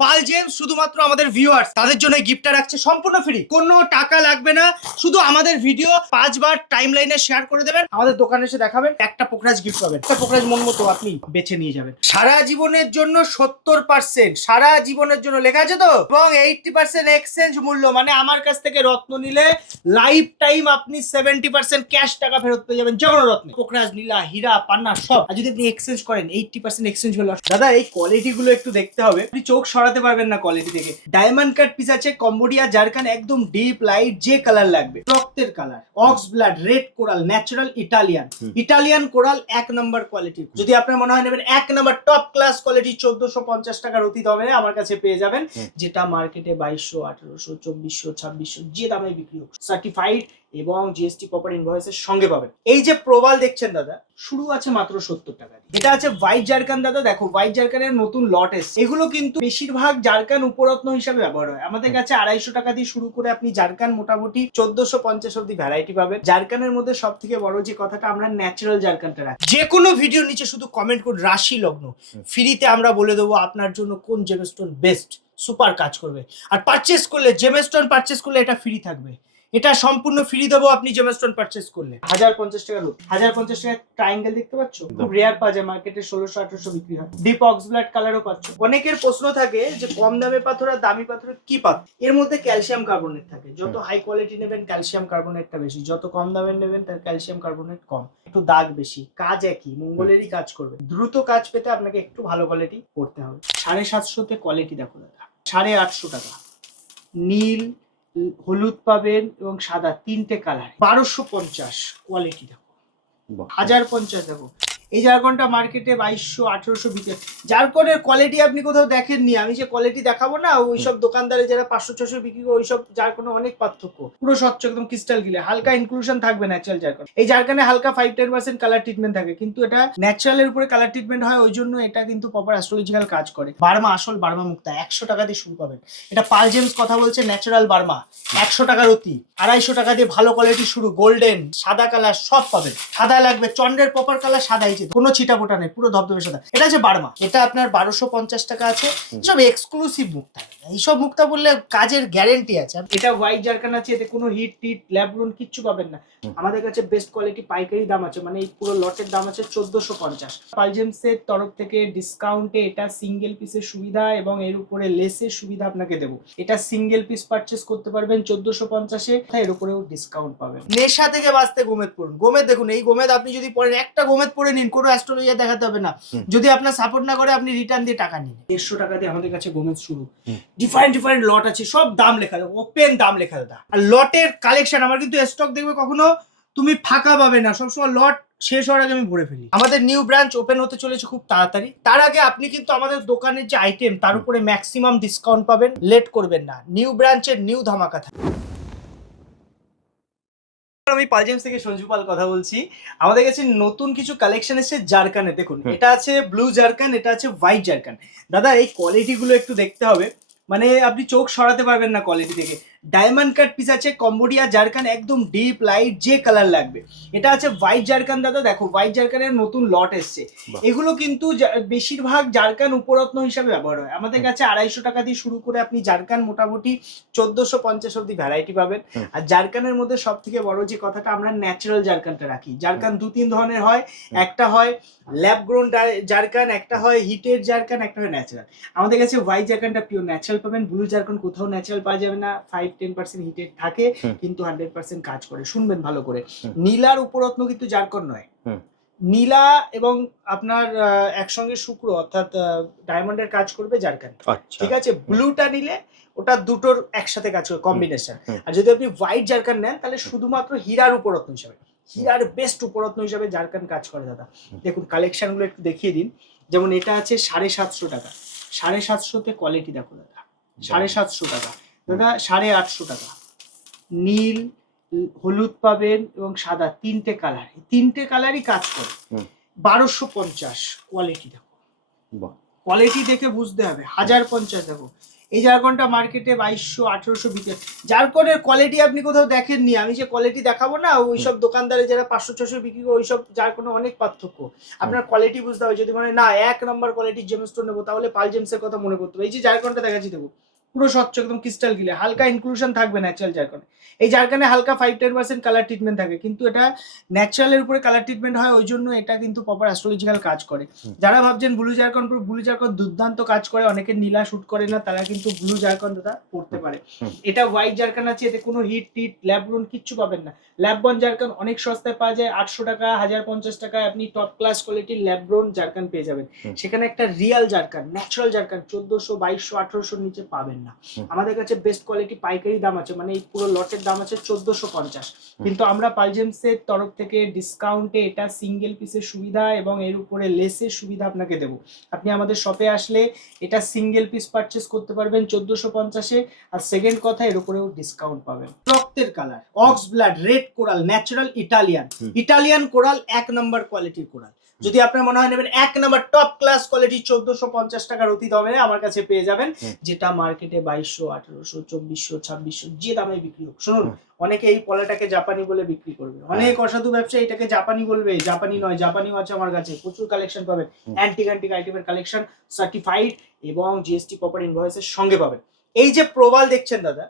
পাল James শুধুমাত্র আমাদের viewers তাদের জন্য গিফটটা রাখছে সম্পূর্ণ ফ্রি, কোনো টাকা লাগবে না। শুধু আমাদের ভিডিও 5 বার টাইমলাইনে শেয়ার করে দেবেন, আমাদের দোকানে এসে দেখাবেন, একটা পোকরাজ গিফট পাবেন। একটা পোকরাজ মন মতো আপনি বেছে নিয়ে যাবেন। সারা জীবনের জন্য 70%, সারা জীবনের জন্য লেখা আছে তো, এবং 80% এক্সচেঞ্জ মূল্য, মানে আমার কাছ থেকে রত্ন নিলে লাইফ টাইম আপনি 70% ক্যাশ টাকা ফেরত পেয়ে যাবেন। যে কোনো রত্ন, পোকরাজ, নীলা, হীরা, পান্না সব। আর যদি আপনি এক্সচেঞ্জ করেন 80% এক্সচেঞ্জ হলো। দাদা এই কোয়ালিটি গুলো একটু দেখতে হবে, আপনি চোখ সরাতে পারবেন না কোয়ালিটি দেখে। ডায়মন্ড কাট পিস আছে, কম্বোডিয়া জারকান, একদম ডিপ লাইট, যে কালার লাগবে রক্তের colour, ox blood, red coral, natural Italian coral, 1 number quality. যদি আপনার মনে হয় নেবেন 1 নম্বর টপ ক্লাস কোয়ালিটি, 1450 টাকার অতি দামে আমার কাছে পেয়ে যাবেন, যেটা মার্কেটে 2200, 1800, 2400, 2600 যে দামে বিক্রি হোক, সার্টিফাইড এবং জিএসটি প্রপার ইনভয়েসের সঙ্গে পাবেন। এই যে প্রবাল দেখছেন দাদা, শুরু আছে মাত্র 70 টাকা। এটা আছে হোয়াইট জারকান দাদা, দেখো হোয়াইট জারকানের নতুন লট এসেছে। এগুলো কিন্তু বেশিরভাগ জারকান উপরত্ন হিসাবে ব্যবহার হয়। আমাদের কাছে 250 টাকা দিয়ে শুরু করে আপনি জারকান মোটামুটি 1450 অব্দি ভ্যারাইটি পাবেন। জারকানের মধ্যে সব থেকে বড় যে কথাটা, আমরা ন্যাচারাল জারকানটা রাখি। যে কোনো ভিডিও নিচে শুধু কমেন্ট করুন রাশি লগ্ন, ফ্রিতে আমরা বলে দেবো আপনার জন্য কোন জেমস্টোন বেস্ট, সুপার কাজ করবে। আর পারচেস করলে, জেমস্টোন পারচেস করলে এটা ফ্রি থাকবে, এটা সম্পূর্ণ ফ্রি দেবো আপনি জেমস্টোন পারচেস করলে। 1050 টাকা রূপ, 1050 টাকা ট্রায়াঙ্গেল দেখতে পাচ্ছ, খুব রেয়ার পাওয়া যায়, মার্কেটে 1600-1800 বিক্রি হয়। ডিপ অক্স ব্লাড কালারও পাচ্ছ। অনেকের প্রশ্ন থাকে যে কম দামে পাথর আর দামি পাথরের কি পাথর? এর মধ্যে ক্যালসিয়াম কার্বনেট থাকে। যত হাই কোয়ালিটি নেবেন ক্যালসিয়াম কার্বনেটটা বেশি, যত কম দামের নেবেন তার ক্যালসিয়াম কার্বনেট কম। একটু দাগ বেশি, কাজ একই, মঙ্গলেরই কাজ করবে। দ্রুত কাজ পেতে আপনাকে একটু ভালো কোয়ালিটি করতে হবে। 750 কোয়ালিটি দেখো দাদা, 850 টাকা। নীল, হলুদ পাবেন এবং সাদা, 3টে কালার, 1250 কোয়ালিটি দেখো, 1050 দেখো। এই জারকনটা মার্কেটে 2200-1800 বিক্রি। জারকনের কোয়ালিটি আপনি কোথাও দেখেননি। আমি যে কোয়ালিটি দেখাবো না, ওইসব দোকানদারে যারা 500-600 বিক্রি করে, ওইসব জারকনে অনেক পার্থক্য। পুরো স্বচ্ছ একদম ক্রিস্টাল গিলে, হালকা ইনক্লুশন থাকবে ন্যাচারাল জারকন। এই জারকনে হালকা 5-10% কালার ট্রিটমেন্ট থাকে, কিন্তু এটা ন্যাচারালের উপরে কালার ট্রিটমেন্ট হয়, ওই জন্য এটা কিন্তু প্রপার অ্যাস্ট্রোলজিক্যাল কাজ করে। বার্মা, আসল বার্মা মুক্তা 100 টাকা দিয়ে শুরু পাবেন। এটা পাল জেমস কথা বলছে, ন্যাচারাল বার্মা 100 টাকার অতি। 250 টাকা দিয়ে ভালো কোয়ালিটি শুরু, গোল্ডেন, সাদা কালার সব পাবেন। সাদা লাগবে, চন্দ্রের প্রপার কালার সাদা, এই যে কোনো ছিটাফোটা নেই, পুরো ধবধবে সাদা। এটা আছে বার্মা, এটা আপনার 1250 টাকা আছে। সব এক্সক্লুসিভ মুক্তা, এইসব মুক্তা বললে কাজের গ্যারেন্টি আছে। এটা হোয়াইট জারকান আছে, এতে কোনো হিট টিট ল্যাবরুন কিচ্ছু পাবেন না। আমাদের কাছে বেস্ট কোয়ালিটি পাইকারি দাম আছে, মানে এই পুরো লটের দাম আছে 1450। পালজেমসের তরফ থেকে ডিসকাউন্টে এটা সিঙ্গেল পিসের সুবিধা এবং এর উপরে লেসের সুবিধা আপনাকে দেবো। এটা সিঙ্গেল পিস পারচেস করতে পারবেন 1450-এ, এর উপরেও ডিসকাউন্ট পাবেন। নেশা থেকে বাঁচতে গোমেদ পড়ুন। গোমেদ দেখুন, এই গোমেদ আপনি যদি পড়েন, একটা গোমেদ পড়ে নিন, কোনো অ্যাস্ট্রোলজিয়া দেখাতে হবে না। যদি আপনার সাপোর্ট না করে আপনি রিটার্ন দিয়ে টাকা নিন। 150 টাকা দিয়ে আমাদের কাছে গোমেদ শুরু। ডিফারেন্ট লট আছে, সব দাম লেখা, ওপেন দাম লেখা দাদা। আর লটের কালেকশন আমার কিন্তু স্টক দেখবে কখনো তুমি ফাঁকা পাবে না, সবসময় লট শেষ হওয়ার আগে আমি ভরে ফেলি। আমাদের নিউ ব্রাঞ্চ ওপেন হতে চলেছে খুব তাড়াতাড়ি, তার আগে আপনি কিন্তু আমাদের দোকানের যে আইটেম তার উপরে ম্যাক্সিমাম ডিসকাউন্ট পাবেন। লেট করবেন না, নিউ ব্রাঞ্চের নিউ ধামাকা থাকে। আমি পালজেমস থেকে সঞ্জু পাল কথা বলছি। আমাদের কাছে নতুন কিছু কালেকশন এসেছে জারকানে। দেখুন, এটা আছে ব্লু জারকান, এটা আছে হোয়াইট জারকান। দাদা এই কোয়ালিটি গুলো একটু দেখতে হবে, মানে আপনি চোখ সরাতে পারবেন না কোয়ালিটি থেকে। ডায়মন্ড কাট পিস আছে, কম্বোডিয়া জারকান, একদম ডিপ লাইট, যে কালার লাগবে। এটা আছে হোয়াইট জারকান দাদা, দেখো হোয়াইট জারকানের নতুন লট এসছে। এগুলো কিন্তু বেশিরভাগ জারকান উপরত্ন হিসাবে ব্যবহার হয়। আমাদের কাছে 250 টাকা দিয়ে শুরু করে আপনি জারকান মোটামুটি 1450 অব্দি ভ্যারাইটি পাবেন। আর জারকানের মধ্যে সব থেকে বড় যে কথাটা, আমরা ন্যাচারাল জারকানটা রাখি। জারকান 2-3 ধরনের হয়, একটা হয় ল্যাব গ্রোন জারকান, একটা হয় হিটের জারকান, একটা হয় ন্যাচারাল। আমাদের কাছে হোয়াইট জারকানটা পিওর ন্যাচারাল পাবেন। ব্লু জারকান কোথাও ন্যাচারাল পাওয়া যাবে না, 5-10% হিটেড থাকে, কিন্তু 100% কাজ করে। শুনবেন ভালো করে, নীলার উপরত্ন কিন্তু জারকান নয়। নীলা এবং আপনার একসঙ্গে শুক্র অর্থাৎ ডায়মন্ডের কাজ করবে জারকান, ঠিক আছে। ব্লুটা নিলে ওটা দুটোর একসাথে কাজ করে, কম্বিনেশন। আর যদি আপনি হোয়াইট জারকান নেন, তাহলে শুধুমাত্র হীরার উপরত্ন হিসাবে, হীরার বেস্ট উপরত্ন হিসাবে জারকান কাজ করে দাদা। দেখুন কালেকশন গুলো একটু দেখিয়ে দিন। যেমন এটা আছে 750 টাকা, 750-তে কোয়ালিটি দেখো দাদা, 750 টাকা দাদা, 850 টাকা। নীল, হলুদ পাবেন এবং সাদা, 3টে কালার, 3টে কালারই কাজ করে। 1250 কোয়ালিটি দেখো, কোয়ালিটি দেখে বুঝতে হবে। 1050 দেখো, এই জারকনটা মার্কেটে 2200-1800 বিক্রি। জারকনের কোয়ালিটি আপনি কোথাও দেখেননি, আমি যে কোয়ালিটি দেখাবো না, ওইসব দোকানদারে যারা 500-600 বিক্রি করে ওইসব জারকনের অনেক পার্থক্য। আপনার কোয়ালিটি বুঝতে হবে। যদি না 1 নম্বর কোয়ালিটির জেমস্টোন নেবো, তাহলে পাল জেমসের কথা মনে করতে হবে। এই যে জারকনটা দেখাচ্ছি দেখো, পুরো স্বচ্ছ একদম ক্রিস্টাল ক্লিয়ার, হালকা ইনক্লুশন থাকবে ন্যাচারাল জারকনে। এই জারকনে হালকা 5-10% কালার ট্রিটমেন্ট থাকে, কিন্তু এটা ন্যাচারালের উপরে কালার ট্রিটমেন্ট হয়, ওই জন্য এটা কিন্তু প্রপার অ্যাস্ট্রোলজিক্যাল কাজ করে। যারা ভাবছেন ব্লু জারকন, ব্লু জারকন দুর্দান্ত কাজ করে, অনেকের নীলা শুট করে না, তারা কিন্তু ব্লু জারকন দাদা পড়তে পারে। এটা হোয়াইট জারকন আছে, এতে কোনো হিট টিট ল্যাবরন কিচ্ছু পাবেন না। ল্যাববন জারকন অনেক সস্তায় পাওয়া যায়, 800 টাকা 1050 টাকায় আপনি টপ ক্লাস কোয়ালিটির ল্যাবরন জারকন পেয়ে যাবেন। সেখানে একটা রিয়াল জারকন, ন্যাচারাল জারকন 1400, 2200, 1800 নিচে পাবেন না। আমাদের কাছে বেস্ট কোয়ালিটি পাইকারি দাম আছে, মানে এই পুরো লটের দাম আছে 1450, কিন্তু আমরা পালজেমসের তরফ থেকে ডিসকাউন্টে এটা সিঙ্গেল পিসের সুবিধা এবং এর উপরে লেসের সুবিধা আপনাকে দেবো। আপনি আমাদের শপে আসলে এটা সিঙ্গেল পিস পারচেস করতে পারবেন 1450-এ, আর সেকেন্ড কথা এর উপরেও ডিসকাউন্ট পাবেন। রক্তের colour, ox blood, red coral, natural Italian coral, 1 number কোয়ালিটির কোরাল। যদি আপনার মনে হয় নেবেন 1 নম্বর টপ ক্লাস কোয়ালিটি, 1450 টাকার অতি দামে আমার কাছে পেয়ে যাবেন, যেটা মার্কেটে 2200, 1800, 2400, 2600 যে দামে বিক্রি হোক। শুনুন, অনেকে এই পলাটাকে জাপানি বলে বিক্রি করবে, অনেক অসাধু ব্যবসায়ী এটাকে জাপানি বলবে, জাপানি নয়, জাপানিও আছে আমার কাছে, প্রচুর কালেকশন পাবেন, অ্যান্টিক আইটেমের কালেকশন সার্টিফাইড এবং জিএসটি প্রপার ইনভয়েসের সঙ্গে পাবেন। এই যে প্রবাল দেখছেন দাদা,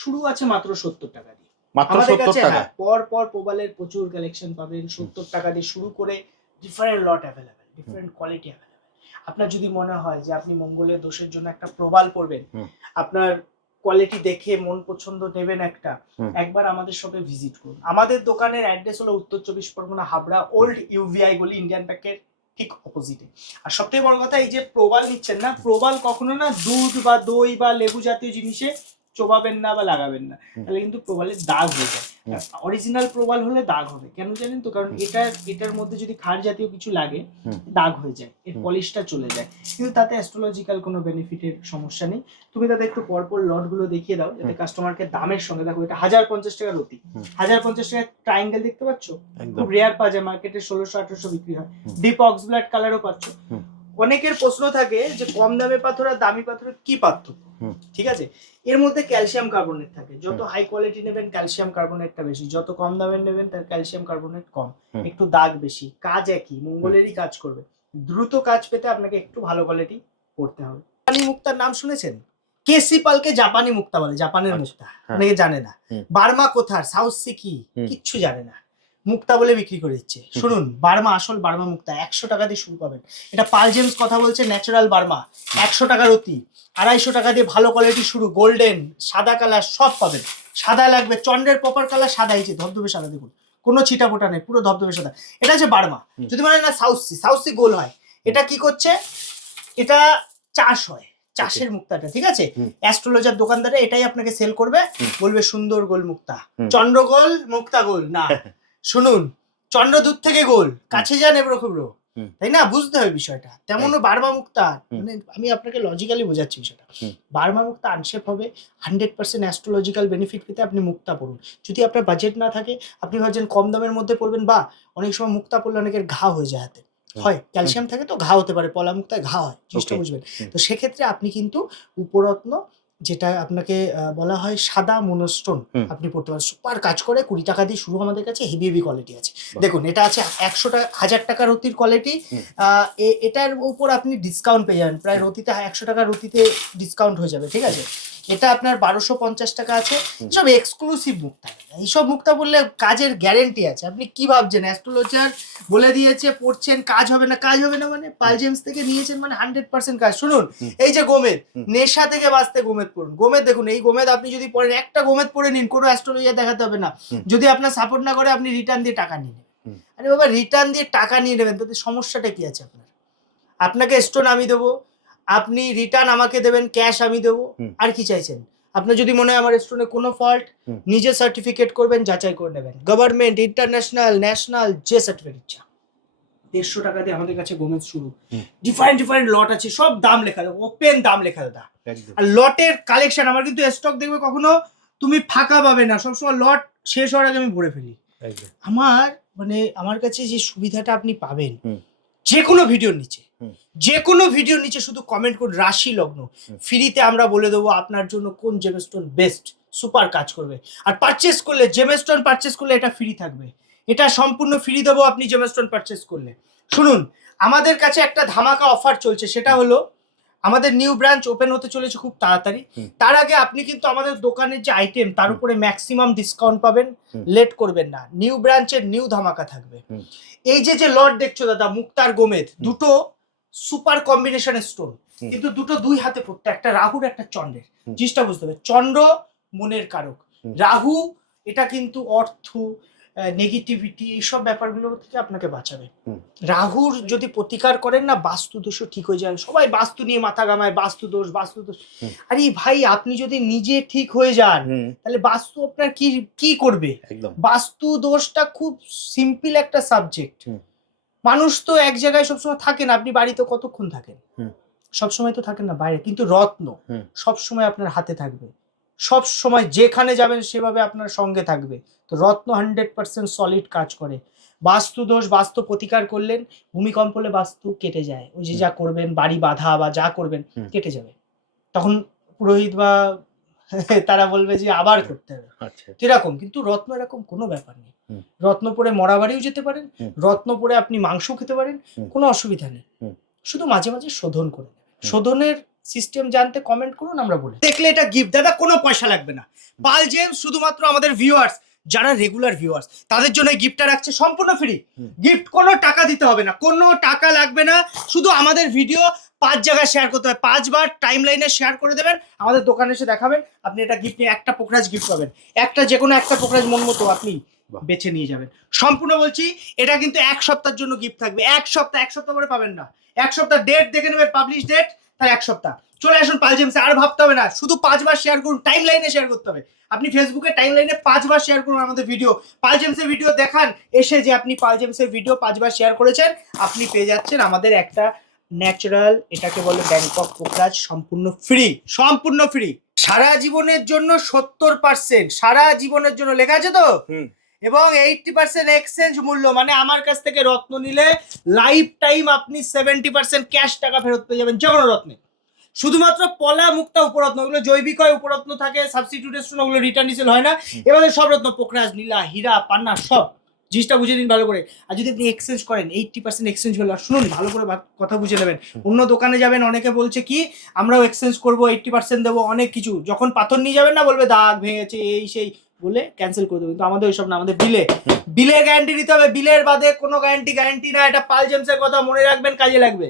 শুরু আছে মাত্র 70 টাকা দিয়ে, আমাদের কাছে পর পর প্রবালের প্রচুর কালেকশন পাবেন 70 টাকা দিয়ে শুরু করে, ডিফারেন্ট লট অ্যাভেলেবেল, ডিফারেন্ট কোয়ালিটি অ্যাভেলেবেল। আপনার যদি মনে হয় যে আপনি মঙ্গলের দোষের জন্য একটা প্রবাল পড়বেন, আপনার কোয়ালিটি দেখে মন পছন্দ নেবেন একটা, একবার আমাদের শপে ভিজিট করুন। আমাদের দোকানের অ্যাড্রেস হলো উত্তর 24 পরগনা, হাবড়া, ওল্ড ইউভিআই গলি, ইন্ডিয়ান ব্যাংকের ঠিক অপোজিটে। আর সবথেকে বড় কথা, এই যে প্রবাল নিচ্ছেন না, প্রবাল কখনো না দুধ বা দই বা লেবু জাতীয় জিনিসে চোবাবেন না বা লাগাবেন না, তাহলে কিন্তু প্রবালের দাগ হয়ে যায়। অরিজিনাল প্রবাল হলে দাগ হবে কেন জানেন তো? কারণ এটার মধ্যে যদি ক্ষার জাতীয় কিছু লাগে দাগ হয়ে যায়, এর পলিশটা চলে যায়, কিন্তু তাতে অ্যাস্ট্রোলজিক্যাল কোনো বেনিফিটের সমস্যা নেই। তুমি তাতে একটু পরপর লট গুলো দেখিয়ে দাও, যাতে কাস্টমারকে দামের সঙ্গে, দেখো এটা 1050 টাকার অতি, 1050 টাকার ট্রায়াঙ্গেল দেখতে পাচ্ছ, খুব রেয়ার পাওয়া যায়, মার্কেটে 1600-1800 বিক্রি হয়। ডিপ অক্স ব্লাড কালারও পাচ্ছ। অনেকের প্রশ্ন থাকে যে কম দামে পাথর আর দামি পাথরের কি পার্থক্য? ঠিক আছে, এর মধ্যে ক্যালসিয়াম কার্বনেট থাকে, যত হাই কোয়ালিটি নেবেন ক্যালসিয়াম কার্বনেটটা বেশি, যত কম দামের নেবেন তার ক্যালসিয়াম কার্বনেট কম, একটু দাগ বেশি, কাজ একই, মঙ্গলেরই কাজ করবে। দ্রুত কাজ পেতে আপনাকে একটু ভালো কোয়ালিটি করতে হবে। জাপানি মুক্তার নাম শুনেছেন? কেসি পালকে জাপানি মুক্তা বলে, জাপানের মুক্তা, অনেকে জানে না। বার্মা কোথার, সাউথ সিকি, কিচ্ছু জানে না, মুক্তা বলে বিক্রি করে দিচ্ছে। শুনুন, বার্মা, আসল বার্মা মুক্তা 100 টাকা দিয়ে শুরু পাবেন। এটা পাল জেমস কথা বলছে, ন্যাচারাল বার্মা 100 টাকার অতি, 250 টাকা দিয়ে ভালো কোয়ালিটি শুরু, গোল্ডেন, সাদা কালার সব পাবেন। সাদা লাগবে, চন্দ্রের প্রপার কালার সাদা, হয়েছে ধবধবে সাদা, দেখুন কোনো ছিটা ফোটা নেই, পুরো ধবধবে সাদা। এটা হচ্ছে বার্মা। যদি মানে না সাউথ সি গোল হয়, এটা কি করছে, এটা চাষ হয়, চাষের মুক্তাটা, ঠিক আছে? অ্যাস্ট্রোলজার দোকানদারে এটাই আপনাকে সেল করবে, বলবে সুন্দর গোল মুক্তা, চন্দ্র গোল মুক্তা গোল না। শুনুন, চন্দ্র দূর থেকে গোল, কাছে যান এবড়ো খেবড়ো, তাই না? বুঝতে হবে বিষয়টা। তেমনও বার্মা মুক্তা, মানে আমি আপনাকে লজিক্যালি বোঝাচ্ছি বিষয়টা। বার্মা মুক্তা আনশেপ হবে, 100% অ্যাস্ট্রোলজিক্যাল বেনিফিট পেতে আপনি মুক্তা পড়ুন। যদি আপনার বাজেট না থাকে, আপনি ভাবছেন কম দামের মধ্যে পড়বেন, বা অনেক সময় মুক্তা পড়লে অনেকের ঘা হয়ে যায় হাতে, হয় ক্যালসিয়াম থাকে তো ঘা হতে পারে, পলা মুক্তায় ঘা হয়, জিনিসটা বুঝবেন। তো সেক্ষেত্রে আপনি কিন্তু উপরত্ন, যেটা আপনাকে বলা হয় সাদা মনোস্টোন, আপনি পড়তে পারেন, সুপার কাজ করে, 20 টাকা দিয়ে শুরু আমাদের কাছে, হেভি কোয়ালিটি আছে। দেখুন, এটা আছে 100 টাকা, 1000 টাকার রতির কোয়ালিটি, এটার উপর আপনি ডিসকাউন্ট পেয়ে যাবেন, প্রায় রতিতে 100 টাকার রতিতে ডিসকাউন্ট হয়ে যাবে, ঠিক আছে? এটা আপনার 1250 টাকা আছে। সব এক্সক্লুসিভ মুক্তা, এইসব মুক্তা বললে কাজের গ্যারেন্টি আছে। আপনি কি ভাবছেন অ্যাস্ট্রোলজার বলে দিয়েছে পড়ছেন কাজ হবে না, কাজ হবে না মানে? পাল জেমস থেকে নিয়েছেন মানে 100% কাজ। শুনুন, এই যে গোমেদ, নেশা থেকে বাঁচতে গোমেদ পড়ুন। গোমেদ দেখুন, এই গোমেদ আপনি যদি পড়েন, একটা গোমেদ পড়ে নিন, কোনো অ্যাস্ট্রোলজার দেখাতে হবে না। যদি আপনার সাপোর্ট না করে, আপনি রিটার্ন দিয়ে টাকা নিয়ে নেবেন। আরে বাবা, রিটার্ন দিয়ে টাকা নিয়ে নেবেন, তাতে সমস্যাটা কি আছে আপনার? আপনাকে স্টোন আমি দেবো, আপনি রিটার্ন আমাকে দেবেন, ক্যাশ আমি দেবো, আর কি চাইছেন? আপনার যদি মনে হয় আমার স্টোনে কোনো ফল্ট, নিজে সার্টিফিকেট করবেন, যাচাই করে নেবেন, গভর্নমেন্ট, ইন্টারন্যাশনাল, ন্যাশনাল, যে সার্টিফিকেট ইচ্ছা। 150 টাকা দিয়ে আমাদের কাছে গোমেদ শুরু, ডিফারেন্ট লট আছে, সব দাম লেখা, ওপেন দাম লেখা দাদা। আর লটের কালেকশন আমার কিন্তু স্টক দেখবে, কখনো তুমি ফাঁকা পাবে না, সবসময় লট শেষ হওয়ার আগে আমি ভরে ফেলি। আমার কাছে যে সুবিধাটা আপনি পাবেন যে কোনো ভিডিওর নিচে, যে কোনো ভিডিও নিচে শুধু কমেন্ট করুন রাশি লগ্ন, ফ্রিতে আমরা বলে দেবো আপনার জন্য কোন জেমস্টোন বেস্ট, সুপার কাজ করবে। আর পারচেস করলে জেমস্টোন পারচেস করলে এটা ফ্রি থাকবে, এটা সম্পূর্ণ ফ্রি দেবো আপনি জেমস্টোন পারচেস করলে। শুনুন, আমাদের কাছে একটা ধামাকা অফার চলছে, সেটা হলো আমাদের নিউ ব্রাঞ্চ ওপেন হতে চলেছে খুব তাড়াতাড়ি। তার আগে আপনি কিন্তু আমাদের দোকানের যে আইটেম তার উপরে ম্যাক্সিমাম ডিসকাউন্ট পাবেন, লেট করবেন না। নিউ ব্রাঞ্চের নিউ ধামাকা থাকবে। এই যে লট দেখছো দাদা, মুক্তার গোমেদ, দুটো সুপার কম্বিনেশনের স্টোন, কিন্তু দুটো দুই হাতে পড়তে, একটা রাহুর একটা চন্দ্রের। জিনিসটা বুঝতে হবে, চন্দ্র মনের কারক, রাহু এটা কিন্তু অর্থ, নেগেটিভিটি, এইসব ব্যাপারগুলো থেকে আপনাকে বাঁচাবে। রাহুর যদি প্রতিকার করেন না, বাস্তু দোষও ঠিক হয়ে যায়। সবাই বাস্তু নিয়ে মাথা ঘামায়, বাস্তু দোষ বাস্তু দোষ। আরে ভাই, আপনি যদি নিজে ঠিক হয়ে যান তাহলে বাস্তু আপনার কি করবে? বাস্তু দোষটা খুব সিম্পল একটা সাবজেক্ট। মানুষ তো এক জায়গায় সবসময় থাকেন, আপনি বাড়িতে কতক্ষণ থাকেন? সবসময় তো থাকেন না, বাইরে। কিন্তু রত্ন সবসময় আপনার হাতে থাকবে, সব সময় যেখানে যাবেন সেভাবে আপনার সঙ্গে থাকবে। তো রত্ন 100% সলিড কাজ করে। বাস্তু দোষ, বাস্তু প্রতিকার করলেন, ভূমিকম্প হলে বাস্তু কেটে যায়, ওই যে যা করবেন, বাড়ি বাঁধা বা যা করবেন কেটে যাবে। তখন পুরোহিত বা তারা বলবে যে আবার করতে হবে, এরকম। কিন্তু রত্ন এরকম কোনো ব্যাপার নেই। রত্ন পরে মরা বাড়িও যেতে পারেন, রত্ন পরে আপনি মাংস খেতে পারেন, কোনো অসুবিধা নেই। শুধু মাঝে মাঝে শোধন করে নেবেন। শোধনের সিস্টেম জানতে কমেন্ট করুন, আমরা বলি। দেখলে এটা গিফট দাদা, কোনো পয়সা লাগবে না। পাল জেমস শুধুমাত্র আমাদের ভিউয়ার্স, যারা রেগুলার ভিউয়ার্স, তাদের জন্য গিফটটা রাখছে সম্পূর্ণ ফ্রি। গিফট কোনো টাকা দিতে হবে না, কোনো টাকা লাগবে না। শুধু আমাদের ভিডিও 5 জায়গায় শেয়ার করতে হবে, 5 বার টাইম লাইনে শেয়ার করে দেবেন, আমাদের দোকানে এসে দেখাবেন, আপনি এটা গিফট নিয়ে একটা পোকরাজ গিফট পাবেন। একটা যে কোনো একটা পোকরাজ মন মতো আপনি বেছে নিয়ে যাবেন। সম্পূর্ণ বলছি, এটা কিন্তু 1 সপ্তাহের জন্য গিফট থাকবে। 1 সপ্তাহ পরে পাবেন না। 1 সপ্তাহ ডেট দেখে নেবেন, পাবলিশ ডেট, তার 1 সপ্তাহ। চলে আসুন পাল জেমসে, আর ভাবতে হবে না, শুধু 5 বার শেয়ার করুন, টাইম লাইনে শেয়ার করতে হবে। আপনি ফেসবুকে টাইম লাইনে 5 বার শেয়ার করুন আমাদের ভিডিও, পাল জেমসের ভিডিও দেখান, এসে যে আপনি পাল জেমসের ভিডিও 5 বার শেয়ার করেছেন, আপনি পেয়ে যাচ্ছেন আমাদের একটা ন্যাচারাল, এটাকে বলে ব্যাংকক পোকরাজ, সম্পূর্ণ ফ্রি, সম্পূর্ণ ফ্রি। সারা জীবনের জন্য 70%, সারা জীবনের জন্য লেখা আছে তো, এবং 80% এক্সচেঞ্জ মূল্য, মানে আমার কাছ থেকে রত্ন নিলে লাইফ টাইম আপনি 70% ক্যাশ টাকা ফেরত পেয়ে যাবেন যে কোনো রত্নে। শুধুমাত্র পলা, মুক্তা, উপরত্ন, ওগুলো জৈবিক হয়, উপরত্ন থাকে, সাবস্টিটিউটেড স্টোন, ওগুলো রিটার্ন রিসেল হয় না। এবারে সব রত্ন, পোকরাজ, নীলা, হীরা, পান্না, সব। জিনিসটা বুঝে নিন ভালো করে। আর যদি আপনি এক্সচেঞ্জ করেন, 80% এক্সচেঞ্জ হলো, শুনুন ভালো করে কথা বুঝে নেবেন। অন্য দোকানে যাবেন, অনেকে বলছে কি আমরাও এক্সচেঞ্জ করবো, 80% দেবো, অনেক কিছু। যখন পাথর নিয়ে যাবেন না, বলবে দাগ ভেঙেছে, এই সেই বলে ক্যান্সেল করে দেবো। কিন্তু আমাদের ওইসব না, আমাদের বিলের গ্যারান্টি দিতে হবে। বিলের বাদে কোনো গ্যারান্টি না। এটা পাল জেমসের কথা মনে রাখবেন, কাজে লাগবে।